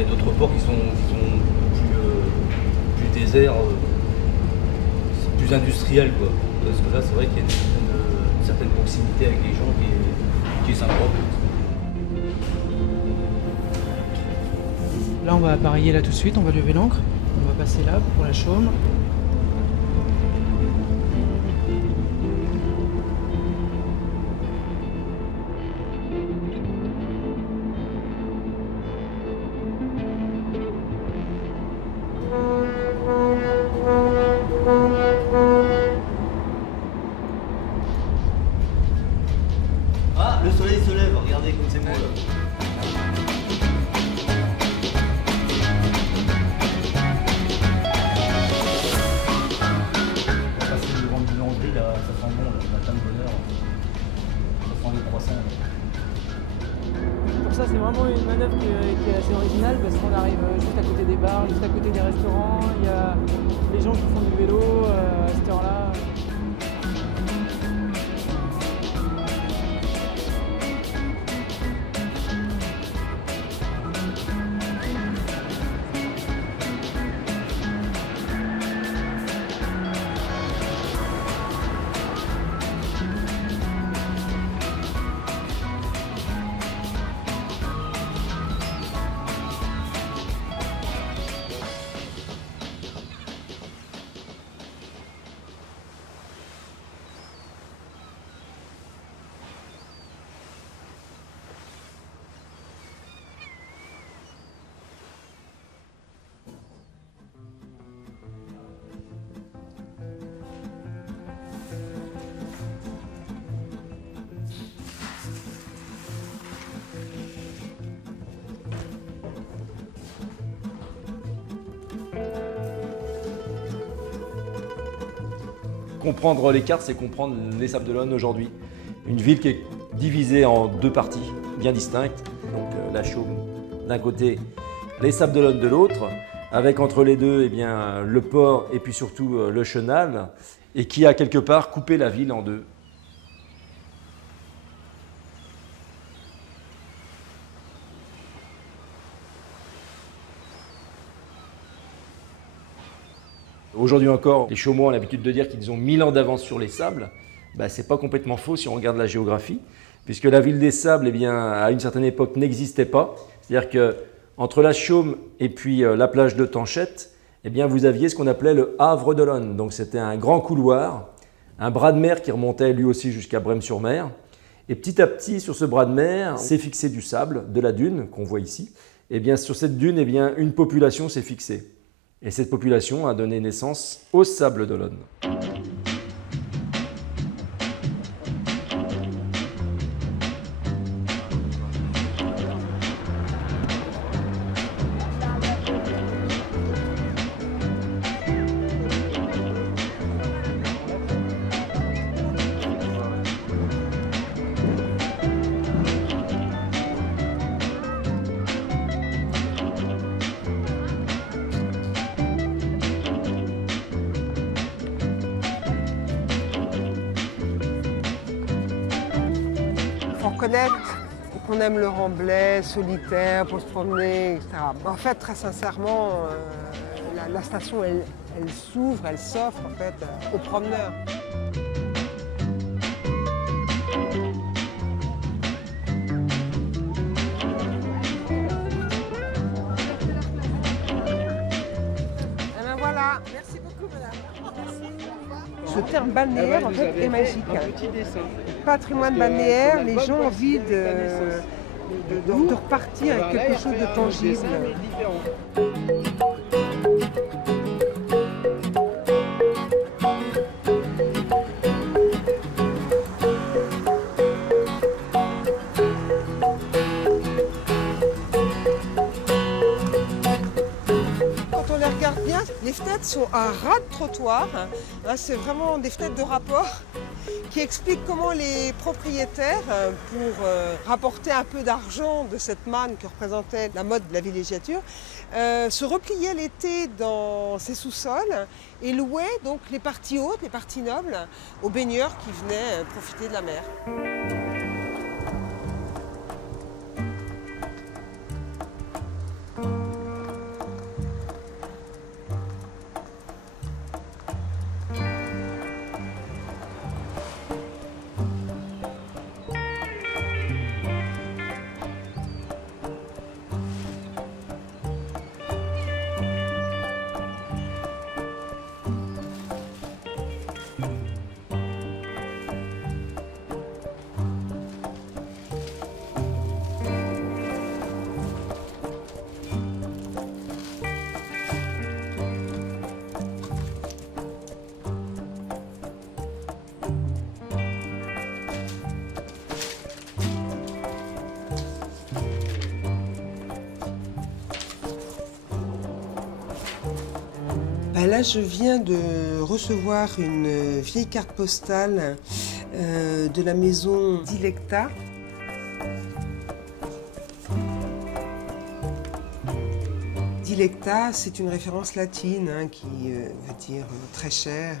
y a d'autres ports qui sont plus déserts, plus industriels, quoi. Parce que là, c'est vrai qu'il y a une certaine proximité avec les gens qui est sympa. Là, on va appareiller là tout de suite, on va lever l'ancre. On va passer là pour la chaume. Ah, le soleil se lève, regardez comme c'est beau là. Là, ça sent bon, le matin de bonne heure, ça sent les croissants. Pour ça, c'est vraiment une manœuvre qui est assez originale parce qu'on arrive juste à côté des bars, juste à côté des restaurants. Il y a les gens qui font du vélo à cette heure-là. Comprendre les cartes, c'est comprendre les Sables d'Olonne aujourd'hui. Une ville qui est divisée en deux parties bien distinctes. Donc la Chaume d'un côté, les Sables d'Olonne de l'autre, avec entre les deux eh bien, le port et puis surtout le chenal, et qui a quelque part coupé la ville en deux. Aujourd'hui encore, les Chaumois ont l'habitude de dire qu'ils ont 1000 ans d'avance sur les sables. Ce n'est pas complètement faux si on regarde la géographie, puisque la ville des Sables, eh bien, à une certaine époque, n'existait pas. C'est-à-dire qu'entre la Chaume et puis la plage de Tanchette, eh bien, vous aviez ce qu'on appelait le Havre d'Olonne. Donc c'était un grand couloir, un bras de mer qui remontait lui aussi jusqu'à Brême-sur-Mer. Et petit à petit, sur ce bras de mer, s'est fixé du sable, de la dune qu'on voit ici. Et bien, sur cette dune, eh bien, une population s'est fixée. Et cette population a donné naissance aux Sables d'Olonne. Il faut reconnaître qu'on aime le remblai, solitaire, pour se promener, etc. En fait, très sincèrement, la station, elle s'ouvre, elle s'offre en fait, aux promeneurs. Et ben voilà. Merci beaucoup, madame. Ce terme balnéaire, en fait, est magique. Patrimoine balnéaire, les gens ont envie de repartir avec quelque chose de tangible. Quand on les regarde bien, les fenêtres sont à ras de trottoir. C'est vraiment des fenêtres de rapport qui expliquent comment les propriétaires, pour rapporter un peu d'argent de cette manne que représentait la mode de la villégiature, se repliaient l'été dans ces sous-sols et louaient donc les parties hautes, les parties nobles, aux baigneurs qui venaient profiter de la mer. Là, je viens de recevoir une vieille carte postale de la maison Dilecta. Dilecta, c'est une référence latine qui veut dire très cher,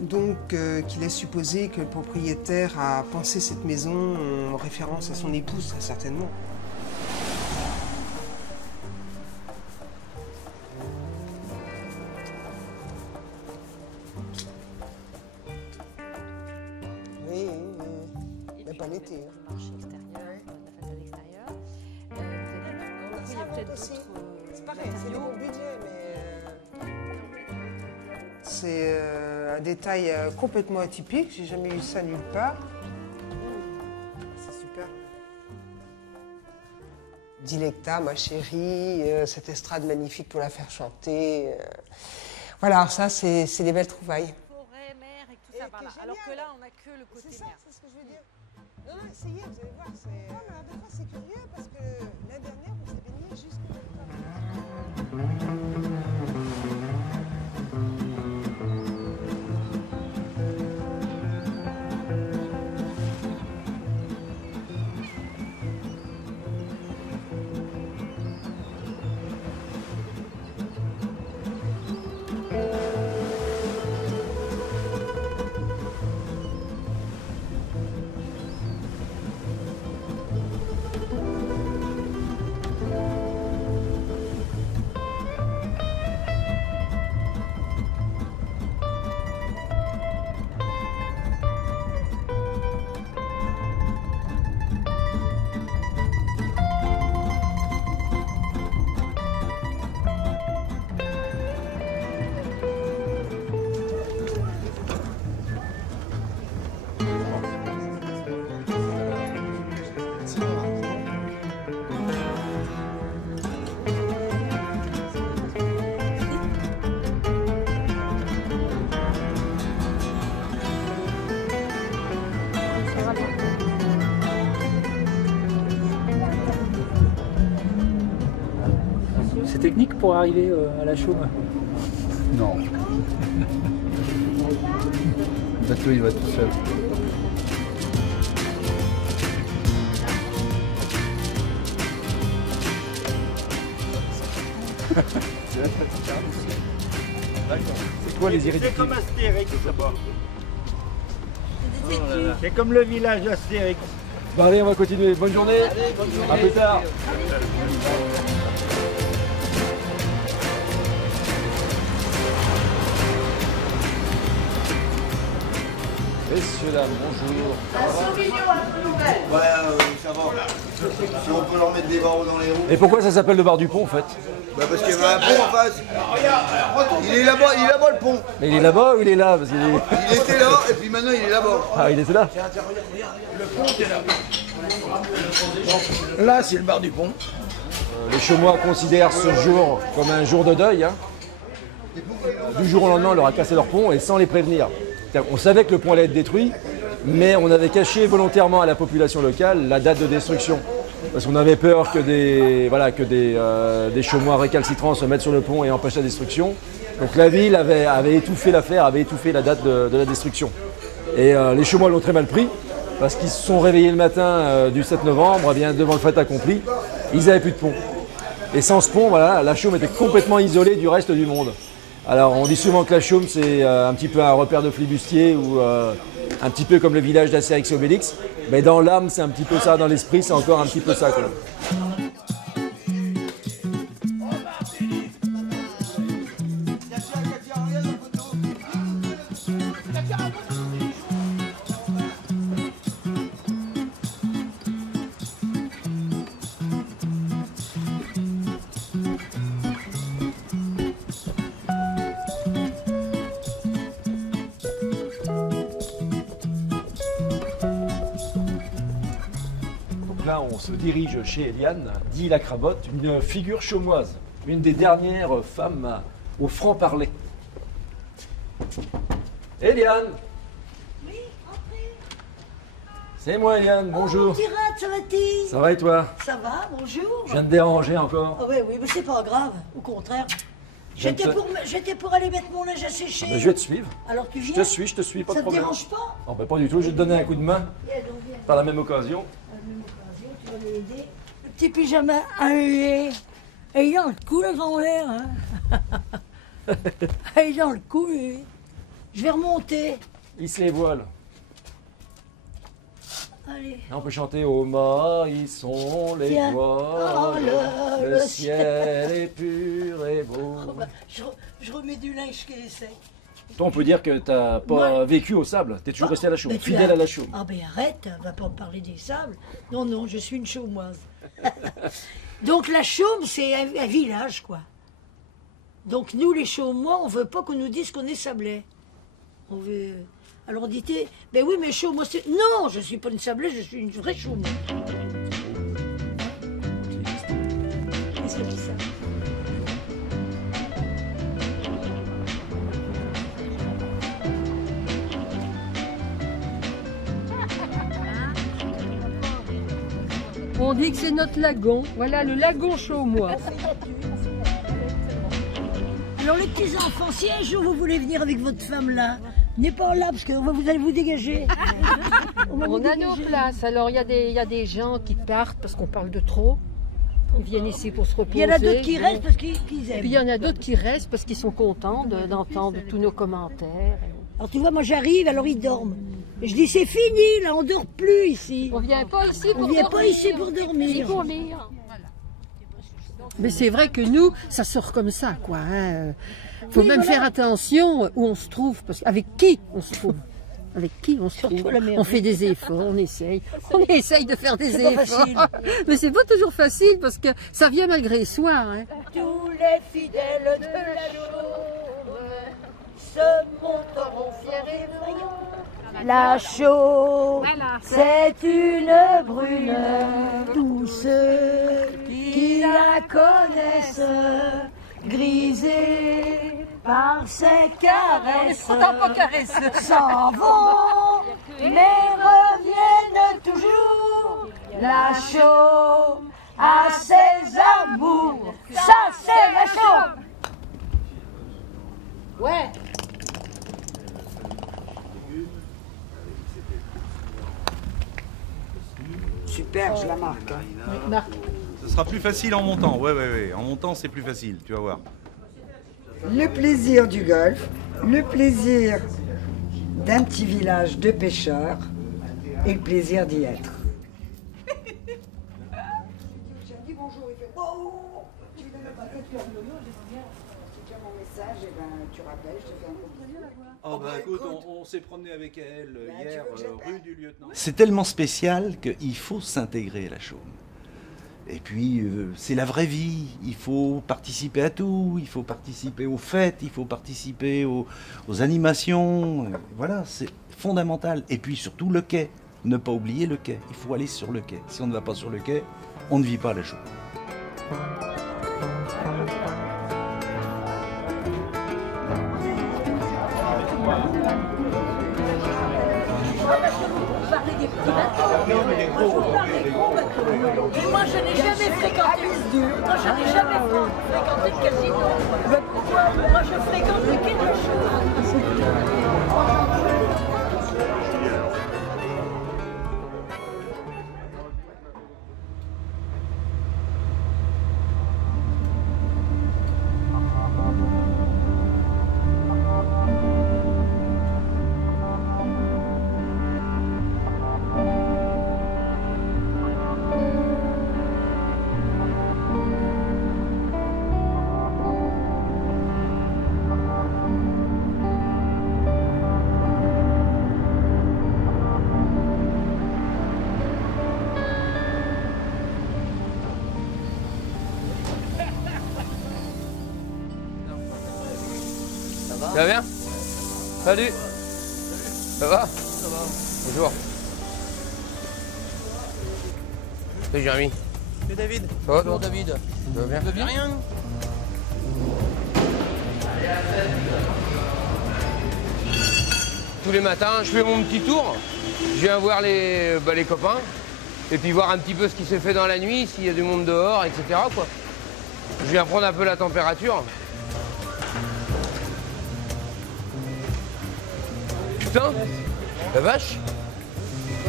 donc qui laisse supposer que le propriétaire a pensé cette maison en référence à son épouse, très certainement. Oui, mais pas l'été. Le marché extérieur, la façade extérieure. Vous avez peut-être d'autres. C'est pareil, c'est des bons budgets, mais c'est un détail complètement atypique. J'ai jamais eu ça nulle part. C'est super. Dilecta, ma chérie, cette estrade magnifique pour la faire chanter. Voilà, ça, c'est des belles trouvailles. Forêt, mer et tout ça par là. Alors que là, on n'a que le côté C'est ça, mer. c'est ce que je veux dire. Non, non, essayez, vous allez voir. Des fois, c'est curieux parce que l'année dernière, on s'est baigné jusqu'au C'est technique pour arriver à la chaume? Non. Le bateau, il va tout seul. C'est quoi les C'est irréductibles? comme Astérix là-bas. C'est comme le village d'Astérix. Bon allez, on va continuer. Bonne journée. À plus tard. Messieurs, dames, bonjour. Ouais, ça va. Si on peut leur mettre des barreaux dans les roues. Et pourquoi ça s'appelle le bar du pont en fait? Bah parce qu'il y avait un pont en face. Il est là-bas le pont. Mais il est là-bas ou il est là? Parce qu'il est... Il était là et puis maintenant il est là-bas. Ah, il était là? Là c'est le bar du pont. Les Chaumois considèrent ce jour comme un jour de deuil. Du jour au lendemain, on leur a cassé leur pont et sans les prévenir. On savait que le pont allait être détruit, mais on avait caché volontairement à la population locale la date de destruction. Parce qu'on avait peur que des Chaumois récalcitrants se mettent sur le pont et empêchent la destruction. Donc la ville avait étouffé l'affaire, avait étouffé la date de la destruction. Et les Chaumois l'ont très mal pris, parce qu'ils se sont réveillés le matin du 7 novembre, bien devant le fait accompli, ils n'avaient plus de pont. Et sans ce pont, voilà, la Chaume était complètement isolée du reste du monde. Alors on dit souvent que la Chaume c'est un petit peu un repère de flibustiers ou un petit peu comme le village d'Astérix et Obélix. Mais dans l'âme c'est un petit peu ça, dans l'esprit c'est encore un petit peu ça. Quoi. Là, on se dirige chez Eliane, dit la Crabotte, une figure chaumoise, une des dernières femmes au franc-parler. Eliane! Oui, entrez. C'est moi, Eliane, bonjour. Petit rat, ça va-t-il? Ça va et toi? Ça va, bonjour. Je viens de déranger encore. Ah oui, mais c'est pas grave, au contraire. J'étais pour aller mettre mon linge à sécher. Ben, je vais te suivre. Alors tu viens? Je te suis, pas de Ça te problème. dérange pas? Oh, ben, pas du tout, je vais te donner un coup de main. Viens donc, viens. Par la même occasion. À la même occasion, tu vas m'aider. Le petit pyjama à huer. Et il est dans le cou, le grand-mère. Hein. Il est dans le cou, lui. Je vais remonter. Hisse les voiles. Allez. Et on peut chanter au mât, ils sont les Tiens. voiles. Oh, le ciel est pur et beau. Oh, bah, je remets du linge qui est sec. Toi, on peut dire que tu n'as pas vécu au sable. Tu es toujours resté à la chaume, fidèle à la chaume. Ah ben arrête, on va pas me parler des sables. Non, non, je suis une chaumoise. Donc la chaume, c'est un village, quoi. Donc nous, les chaumois, on veut pas qu'on nous dise qu'on est sablais. On veut... Alors on dit, ben oui, mais chaumois, c'est... Non, je suis pas une sablée, je suis une vraie chaumois. Qu'est-ce que c'est ça? On dit que c'est notre lagon. Voilà, le lagon chaumois. Alors les petits enfants, si un jour vous voulez venir avec votre femme là, venez pas là parce que vous allez vous dégager. On a nos places. Alors il y a des gens qui partent parce qu'on parle de trop. Ils viennent ici pour se reposer. Il y en a d'autres qui restent parce qu'ils aiment. Et puis il y en a d'autres qui restent parce qu'ils sont contents d'entendre tous nos commentaires. Alors tu vois, moi j'arrive, alors ils dorment. Et je dis c'est fini, là on dort plus ici. On vient pas ici pour dormir. Pas ici pour dormir. C'est pour lire. Mais c'est vrai que nous, ça sort comme ça, quoi. Hein. Faut même faire attention où on se trouve, parce avec qui on se trouve. Avec qui on se trouve. On fait des efforts, on essaye de faire des efforts. Mais c'est pas toujours facile parce que ça vient malgré soi. Hein. Tous les fidèles de la Chaume se montreront fiers et vaillants. La Chaume, c'est une brune. Tous ceux qui la connaissent, grisés par ses caresses, s'en vont, mais reviennent toujours. La Chaume a ses amours, ça c'est la Chaume. Ouais. Super, je la marque. Hein. Ce sera plus facile en montant, ouais. En montant, c'est plus facile, tu vas voir. Le plaisir du golf, le plaisir d'un petit village de pêcheurs et le plaisir d'y être. Oh bah écoute, on s'est promené avec elle hier rue du lieutenant. C'est tellement spécial qu'il faut s'intégrer à la Chaume. Et puis, c'est la vraie vie. Il faut participer à tout. Il faut participer aux fêtes. Il faut participer aux animations. Voilà, c'est fondamental. Et puis surtout le quai. Ne pas oublier le quai. Il faut aller sur le quai. Si on ne va pas sur le quai, on ne vit pas à la Chaume. Moi je n'ai jamais fréquenté le casino. Pourquoi? Moi je fréquente le quai de la Chaume. Ça va bien? Salut. Ça va? Ça va. Bonjour. C'est Jérémy. C'est David. Ça va toi David? Ça va bien? Ça va bien rien? Tous les matins, je fais mon petit tour. Je viens voir les copains. Et puis voir un petit peu ce qui s'est fait dans la nuit, s'il y a du monde dehors, etc. quoi. Je viens prendre un peu la température. Putain, la vache.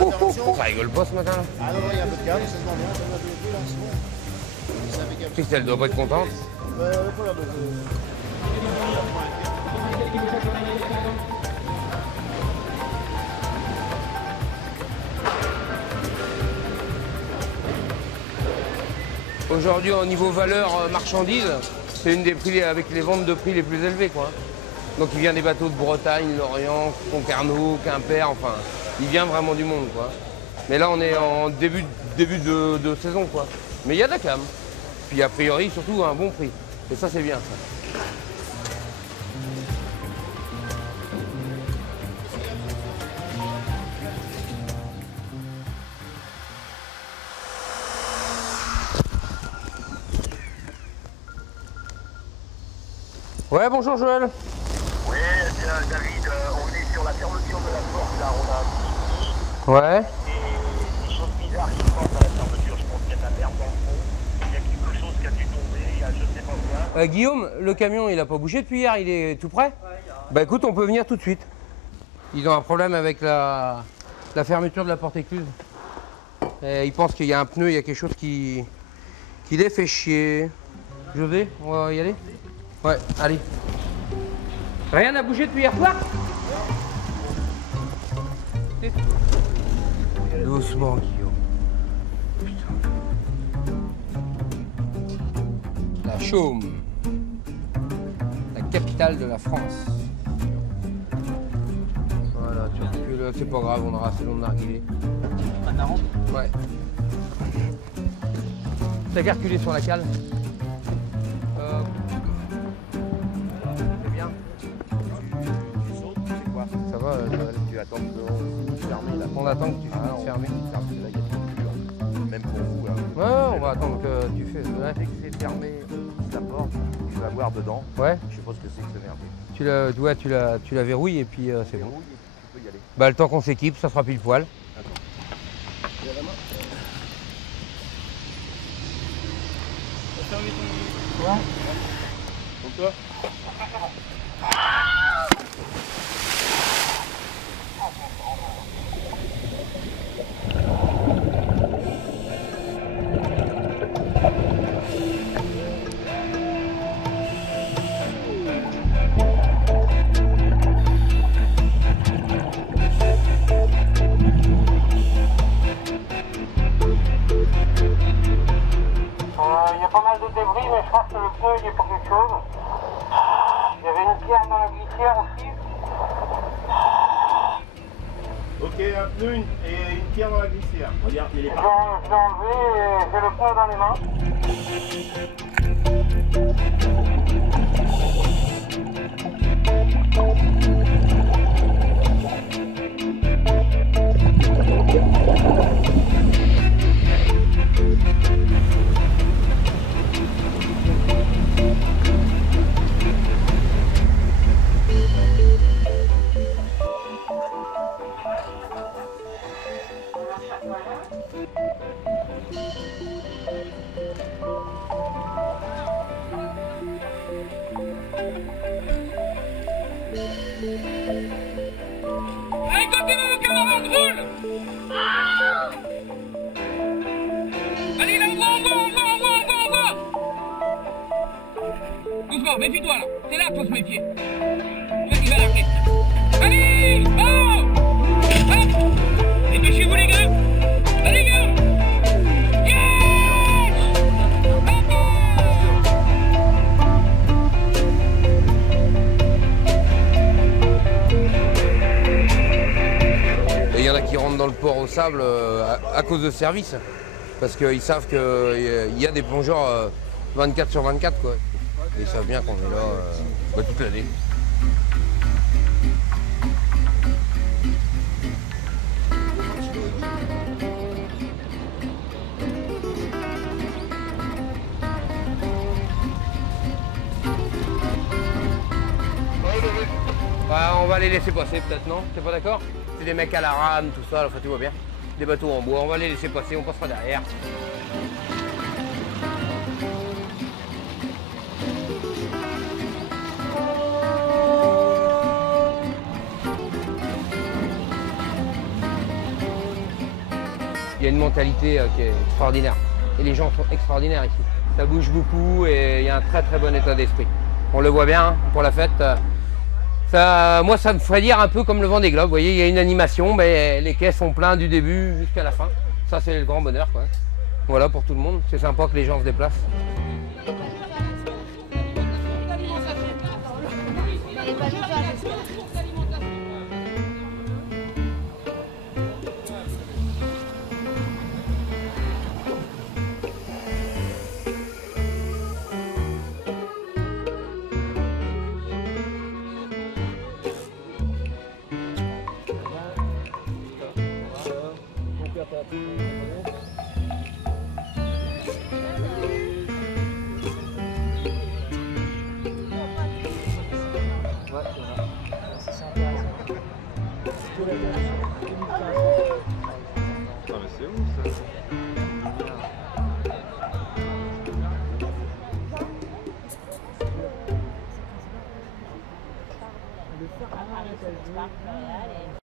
Oh, oh, oh. Ça rigole pas ce matin là. Ah non, il y a un peu de calme, ça se vend bien, ça va plus là, c'est bon. Christelle doit pas être contente. Aujourd'hui, au niveau valeur marchandise, c'est une des prix avec les ventes de prix les plus élevées, quoi. Donc il vient des bateaux de Bretagne, Lorient, Concarneau, Quimper, enfin, il vient vraiment du monde, quoi. Mais là, on est en début de saison, quoi. Mais il y a de la cam. Puis a priori, surtout, un bon prix. Et ça, c'est bien, ça. Ouais, bonjour Joël. Oui, David, on est sur la fermeture de la porte, là, on a Ouais. des choses bizarres qui se passent à la fermeture, je pense qu'il y a de la merde dans le fond, il y a quelque chose qui a dû tomber, il y a je sais pas quoi. Guillaume, le camion, il a pas bougé depuis hier, il est tout prêt? Bah écoute, on peut venir tout de suite. Ils ont un problème avec la fermeture de la porte écluse. Et ils pensent qu'il y a un pneu, il y a quelque chose qui les fait chier. José, on va y aller? Ouais, allez. Rien n'a bougé depuis hier soir? Doucement, Guillaume. Putain. La Chaume. La capitale de la France. Voilà, tu recules là, c'est pas grave, on aura assez long de narguilé. Ouais. T'as qu'à reculer sur la cale. C'est bien. Tu sautes, c'est quoi? Ça va, tu attends que tu fermes là. on attend que tu finisses de fermer. Là, il y a plus dur. Même pour vous, là. Ouais, on va attendre que tu fais. Ouais. Dès que c'est fermé, la porte, tu vas voir dedans. Ouais. Je sais pas ce que c'est que ce merdier. Tu la verrouilles et puis c'est bon. Tu peux y aller. Bah le temps qu'on s'équipe, ça sera pile poil. Tu as la main? Ouais. Pour toi? Il y a pas mal de débris, mais je pense que le pneu il est pour quelque chose. Il y avait une pierre dans la glissière aussi. Ok, un pneu et une pierre dans la glissière. Regarde, il est Je l'ai enlevé et j'ai le pneu dans les mains. Allez, continuez vos camarades, roule! Allez, là, on va! Doucement, méfie-toi là, c'est là qu'il faut se méfier. Il va l'arrêter. Allez! Oh! Hop! Dépêchez-vous les gars! Allez gars! Il y en a qui rentrent dans le port au sable à cause de service. Parce qu'ils savent qu'il y a des plongeurs 24 sur 24 quoi. Et ils savent bien qu'on est là toute l'année. On va les laisser passer peut-être, non? T'es pas d'accord? C'est des mecs à la rame, tout ça, enfin tu vois bien. Des bateaux en bois, on va les laisser passer, on passera derrière. y a une mentalité qui est extraordinaire. Et les gens sont extraordinaires ici. Ça bouge beaucoup et il y a un très très bon état d'esprit. On le voit bien pour la fête. Moi, ça me ferait dire un peu comme le Vendée Globe. Vous voyez, il y a une animation, mais les quais sont pleins du début jusqu'à la fin. Ça, c'est le grand bonheur, quoi. Voilà, pour tout le monde. C'est sympa que les gens se déplacent. Le